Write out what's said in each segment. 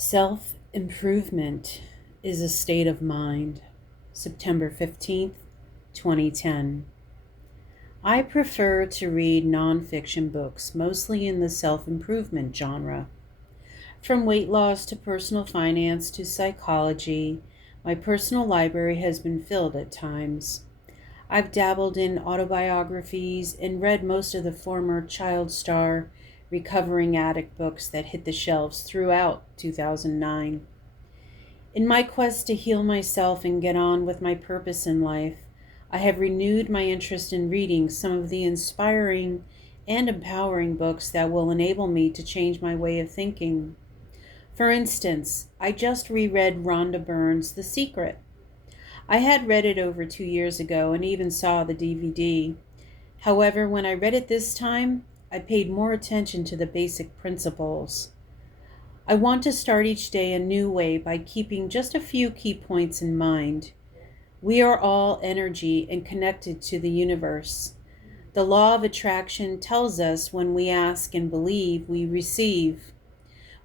Self-improvement is a state of mind. September 15th, 2010. I prefer to read nonfiction books, mostly in the self-improvement genre. From weight loss to personal finance to psychology, my personal library has been filled at times. I've dabbled in autobiographies and read most of the former child star recovering addict books that hit the shelves throughout 2009. In my quest to heal myself and get on with my purpose in life, I have renewed my interest in reading some of the inspiring and empowering books that will enable me to change my way of thinking. For instance, I just reread Rhonda Byrne's The Secret. I had read it over 2 years ago and even saw the DVD. However, when I read it this time, I paid more attention to the basic principles. I want to start each day a new way by keeping just a few key points in mind. We are all energy and connected to the universe. The law of attraction tells us when we ask and believe, we receive.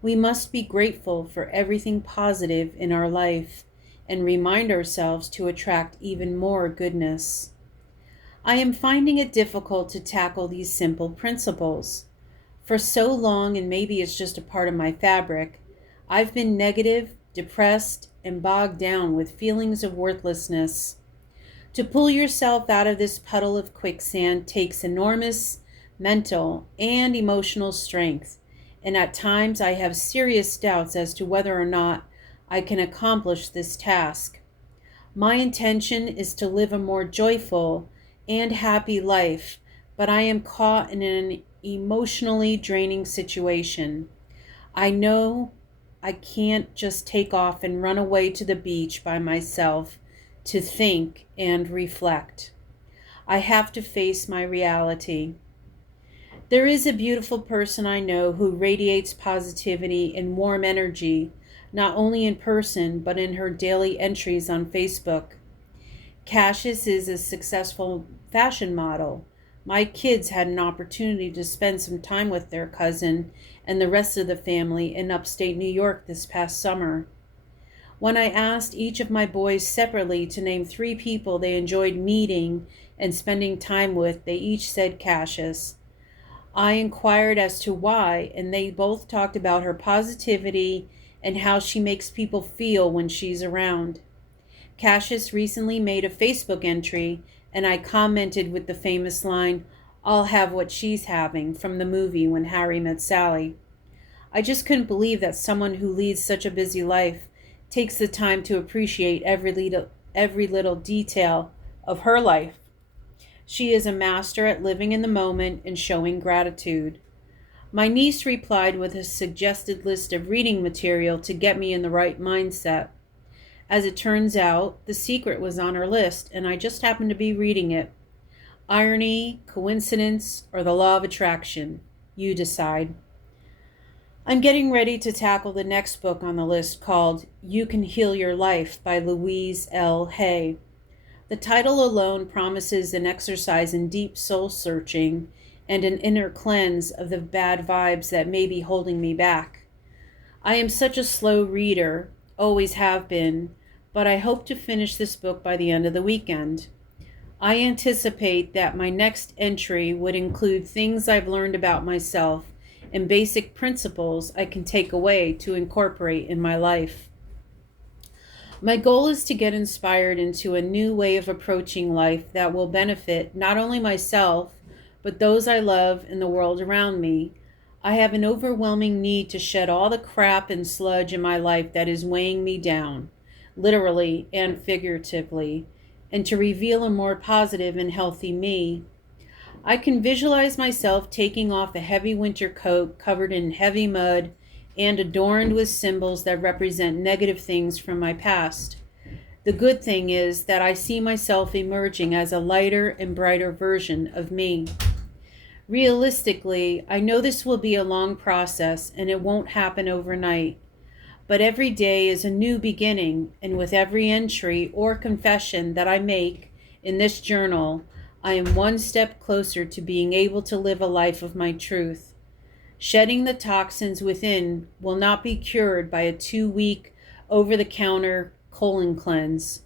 We must be grateful for everything positive in our life and remind ourselves to attract even more goodness. I am finding it difficult to tackle these simple principles. For so long, and maybe it's just a part of my fabric, I've been negative, depressed, and bogged down with feelings of worthlessness. To pull yourself out of this puddle of quicksand takes enormous mental and emotional strength, and at times I have serious doubts as to whether or not I can accomplish this task. My intention is to live a more joyful and happy life, but I am caught in an emotionally draining situation. I know I can't just take off and run away to the beach by myself to think and reflect. I have to face my reality. There is a beautiful person I know who radiates positivity and warm energy, not only in person, but in her daily entries on Facebook. Cassius is a successful fashion model. My kids had an opportunity to spend some time with their cousin and the rest of the family in upstate New York this past summer. When I asked each of my boys separately to name 3 people they enjoyed meeting and spending time with, they each said Cassius. I inquired as to why, and they both talked about her positivity and how she makes people feel when she's around. Cassius recently made a Facebook entry, and I commented with the famous line, "I'll have what she's having," from the movie When Harry Met Sally. I just couldn't believe that someone who leads such a busy life takes the time to appreciate every little detail of her life. She is a master at living in the moment and showing gratitude. My niece replied with a suggested list of reading material to get me in the right mindset. As it turns out, The Secret was on her list, and I just happened to be reading it. Irony, coincidence, or the law of attraction? You decide. I'm getting ready to tackle the next book on the list called You Can Heal Your Life by Louise L. Hay. The title alone promises an exercise in deep soul searching and an inner cleanse of the bad vibes that may be holding me back. I am such a slow reader, always have been, but I hope to finish this book by the end of the weekend. I anticipate that my next entry would include things I've learned about myself and basic principles I can take away to incorporate in my life. My goal is to get inspired into a new way of approaching life that will benefit not only myself, but those I love and the world around me. I have an overwhelming need to shed all the crap and sludge in my life that is weighing me down, literally and figuratively, and to reveal a more positive and healthy me. I can visualize myself taking off a heavy winter coat covered in heavy mud and adorned with symbols that represent negative things from my past. The good thing is that I see myself emerging as a lighter and brighter version of me. Realistically, I know this will be a long process and it won't happen overnight. But every day is a new beginning, and with every entry or confession that I make in this journal, I am one step closer to being able to live a life of my truth. Shedding the toxins within will not be cured by a 2-week over the counter colon cleanse.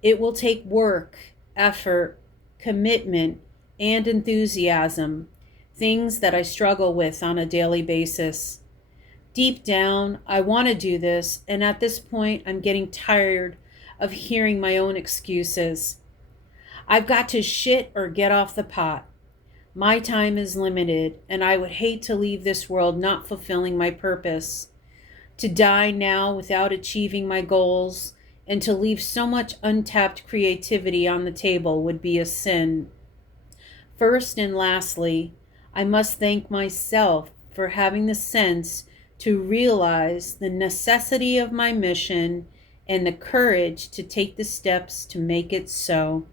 It will take work, effort, commitment, and enthusiasm, things that I struggle with on a daily basis. Deep down, I want to do this, and at this point, I'm getting tired of hearing my own excuses. I've got to shit or get off the pot. My time is limited, and I would hate to leave this world not fulfilling my purpose. To die now without achieving my goals and to leave so much untapped creativity on the table would be a sin. First and lastly, I must thank myself for having the sense to realize the necessity of my mission and the courage to take the steps to make it so.